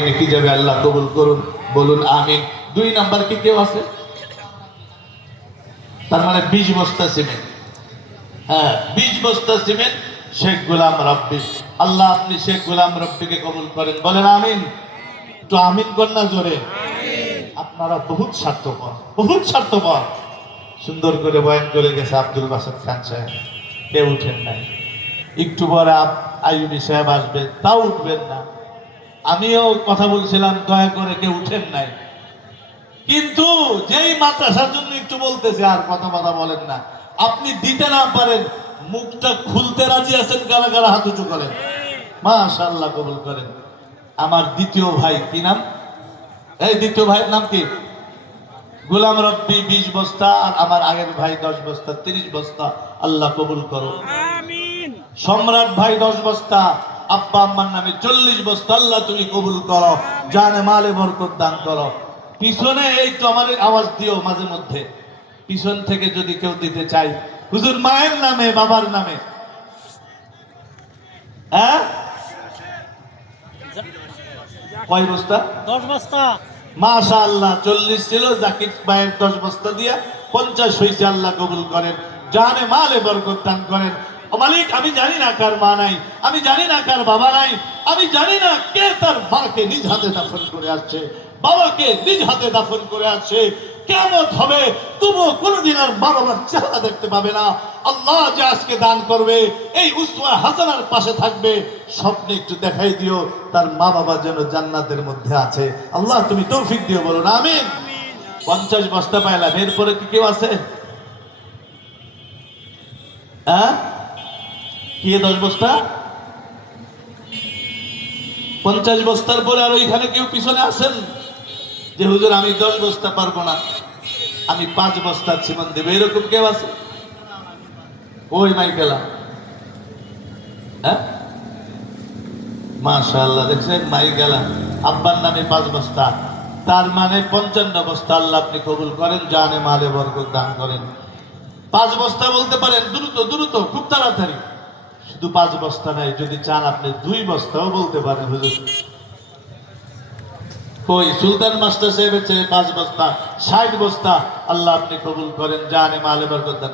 নাকি যাবে আল্লাহ কবুল করুন? বলুন, আমিন। দুই নাম্বার কি কেউ আছে? তার মানে বস্তা সিমেন্ট। হ্যাঁ বস্তা সিমেন্ট, শেখ রব্বি। আল্লাহ আপনি শেখ রব্বিকে কবুল করেন। বলেন, আমিন। আমিন জোরে। আপনারা বহুত স্বার্থপর বহুত স্বার্থপর। সুন্দর করে বয়ান করে গেছে আব্দুল বাসাদ খান সাহেব। কেউ উঠেন নাই। একটু পরে আপ- সাহেব আসবে তাও উঠবেন না। আমিও কথা বলছিলাম দয়া করে কেউ উঠেন নাই। কিন্তু যেই মাদ্রাসার জন্য একটু বলতেছে আর কথা কথা বলেন না। আপনি দিতে না পারেন মুখটা খুলতে রাজি আছেন কারা কারা হাত উঁচু করেন। মাশাআল্লাহ কবুল করেন। আমার দ্বিতীয় ভাই কি নাম? এই দ্বিতীয় ভাইয়ের নাম কি? গোলাম রব্বি বিশ বস্তা আর আমার আগের ভাই দশ বস্তা তিরিশ বস্তা। আল্লাহ কবুল করো সম্রাট ভাই দশ বস্তা আব্বা আম্মার নামে চল্লিশ বস্তা আল্লাহ তুমি কবুল করো। জানে মালে বরকত দান করো। পিছনে এই তো আমার আওয়াজ দিও মাঝে মধ্যে। পিছন থেকে যদি কেউ দিতে চাই হুজুর মায়ের নামে বাবার নামে। হ্যাঁ? কয় বস্তা? দশ বস্তা। মাশা আল্লাহ চল্লিশ ছিল জাকির ভাইয়ের দশ বস্তা দিয়া পঞ্চাশ হয়েছে আল্লাহ কবুল করেন। জানে মালে বরকত দান করেন। ও মালিক, আমি জানি না কার মা নাই, আমি জানি না কার বাবা নাই, আমি জানি না কে তার মাকে নিজ হাতে দাফন করে আসছে, বাবাকে নিজ হাতে দাফন করে আসছে। কেমন হবে, তবুও কোনোদিন আর মা বাবার চেহারা দেখতে পাবে না। আল্লাহ যে আজকে দান করবে, এই উসমা হাসানার পাশে থাকবে, স্বপ্নে একটু দেখাই দিও, তার মা বাবা যেন জান্নাতের মধ্যে আছে। আল্লাহ, তুমি তৌফিক দিও, বলো না, আমিন। পঞ্চাশ বস্তা পাইলাম, এরপরে কি কেউ আছে? হ্যাঁ? কি দশ বস্তা? পঞ্চাশ বস্তার পরে আর ওইখানে কেউ পিছনে আছেন? যে, হুজুর, আমি দশ বস্তা পারব না। আমি পাঁচ বস্তা সিমন দেবে। এরকম কেউ আছে? ওই মাইকেলা হ্যাঁ? মাশাআল্লাহ, দেখছেন? মাইকেলা আব্বার নামে পাঁচ বস্তা। তার মানে পঞ্চান্ন বস্তা আল্লাহ আপনি কবুল করেন, জানে মালে বরকত দান করেন। পাঁচ বস্তা বলতে পারেন, দ্রুত দ্রুত, খুব তাড়াতাড়ি। শুধু পাঁচ বস্তা নাই, যদি চান আপনি দুই বস্তাও বলতে পারেন হুজুর। কই, সুলতান মাস্টার সাহেবের ছেলে পাঁচ বস্তা, ষাট বস্তা, আল্লাহ আপনি কবুল করেন, জানে মালে বরকত দান।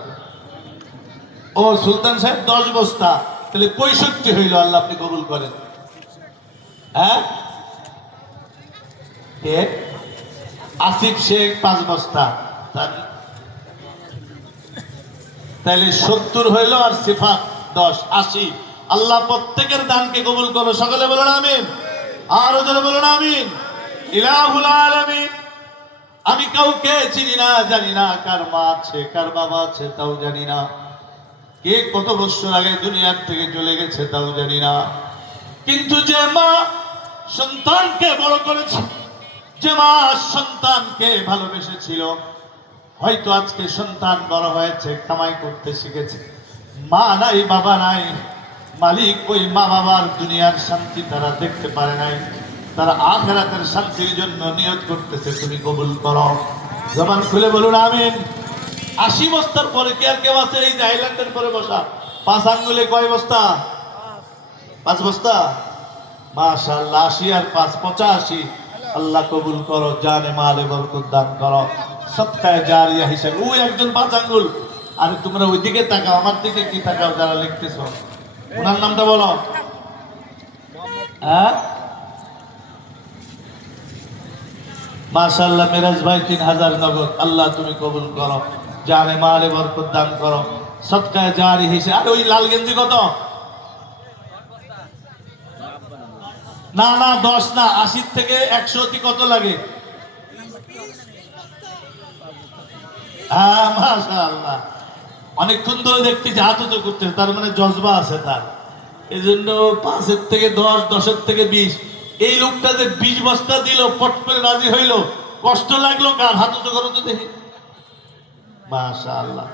ও সুলতান সাহেব, দশ বস্তা, তাহলে পঁয়ষট্টি হইল, আল্লাহ আপনি কবুল করেন। হ্যাঁ? কে? আসিফ শেখ, পাঁচ বস্তা। তাহলে সত্তর হইল আর সিফাত। দশ, আশি। আল্লাহ প্রত্যেকের দানকে কবুল করো। সকলে বলুন আমিন। আরও জনে বলুন আমিন। আমি কাউকে চিনি না, জানি না কার মা আছে, কার বাবা আছে, তাও জানি না। কে কত বছর আগে দুনিয়ার থেকে চলে গেছে, তাও জানি না। কিন্তু যে মা সন্তানকে বড় করেছে, যে মা সন্তানকে ভালোবেসেছিল, হয়তো আজকে সন্তান বড় হয়েছে, কামাই করতে শিখেছে। মা নাই, বাবা নাই। মালিক ওই মা বাবার দুনিয়ার শান্তি তারা দেখতে পারে নাই। তারা আখেরাতের শান্তির জন্য নিয়ত করতেছে, তুমি কবুল করো। জবান খুলে বলুন, আমিন। আশি বস্তার পরে কি আর কেউ আছে? এই যে আইল্যান্ডের পরে বসা। পাঁচ আঙ্গুলে কয় বস্তা? পাঁচ বস্তা? মাশাআল্লাহ, আশি আর পাঁচ, পঁচাশি। আল্লাহ কবুল করো, জানে মালে বরকত দান করো। সৎকায় জারিয়া হিসেবে। ওই একজন পাঁচ আঙ্গুল। আরে তোমরা ওইদিকে তাকাও, আমার দিকে কি তাকাও যারা লিখতেছ? ওনার নামটা বলো। হ্যাঁ? মিরাজ ভাই, তিন হাজার নগদ। আল্লাহ তুমি কবুল করো। জানে মালে বরকত দান করো। সৎকায় আরে ওই লাল গেঞ্জি কত? না না, দশ না, আশির থেকে একশো কত লাগে? হ্যাঁ মাশাআল্লাহ। অনেকক্ষণ ধরে দেখতেছি, হাত উঁচু করতেছে, তার মানে জজবা আছে তার। এই জন্য পাঁচের থেকে দশ, দশের থেকে বিশ। এই লোকটা যে বিশ বস্তা দিল, পট করে রাজি হইল, কষ্ট লাগল কার? হাত উঁচু করো তো দেখি। মাশাআল্লাহ।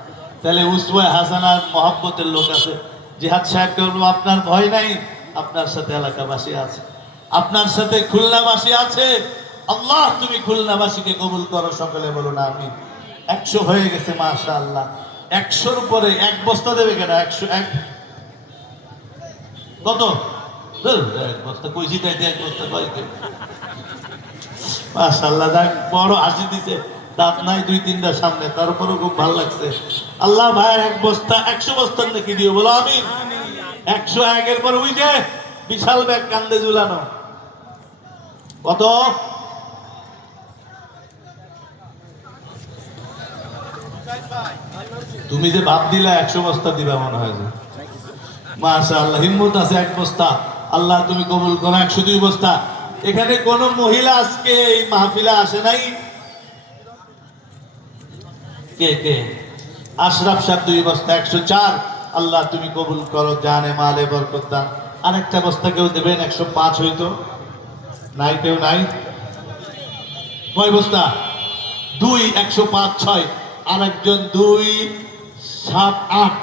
তাহলে উসওয়ায় হাসানার মহাব্বতের লোক আছে। জিহাদ সাহেবকে বলব আপনার ভয় নাই? আপনার সাথে এলাকাবাসী আছে। আপনার সাথে খুলনাবাসী আছে? আল্লাহ, তুমি খুলনাবাসীকে কবুল করো, সকলে বলুন আমি একশো হয়ে গেছে মাশা আল্লাহ একশোর উপরে এক বস্তা দেবে কেন? একশো এক কত? এক বস্তা কইছি তাই এক বস্তা কয় কে? মাশাল্লাহ দেখ, বড় হাসি দিছে। দাঁত নাই, দুই তিনটা সামনে, তারপরেও খুব ভালো লাগছে। আল্লাহ ভাই, এক বস্তা, একশো বস্তার নাকি দিও? বলো আমি একশো একের পর ওই যে বিশাল ব্যাগ কান্দে ঝুলানো। কত? তুমি যে ভাব দিলা, একশো বস্তা দিবা মনে হয় যে। আল্লাহ হিম্মত আছে এক বস্তা। আল্লাহ তুমি কবুল করো, একশো দুই বস্তা। এখানে কোন মহিলা আজকে এই মাহফিলে আসে নাই? কে কে? আশরাফ সাহেব দুই বস্তা, একশো চার। আল্লাহ তুমি কবুল করো, জানে, মালে বরকত দান। আরেকটা বস্তা কেউ দেবেন, একশো পাঁচ হইতো। নাই, কেউ নাই? কয় বস্তা? দুই, একশো পাঁচ, ছয়। আরেকজন দুই সাত আট।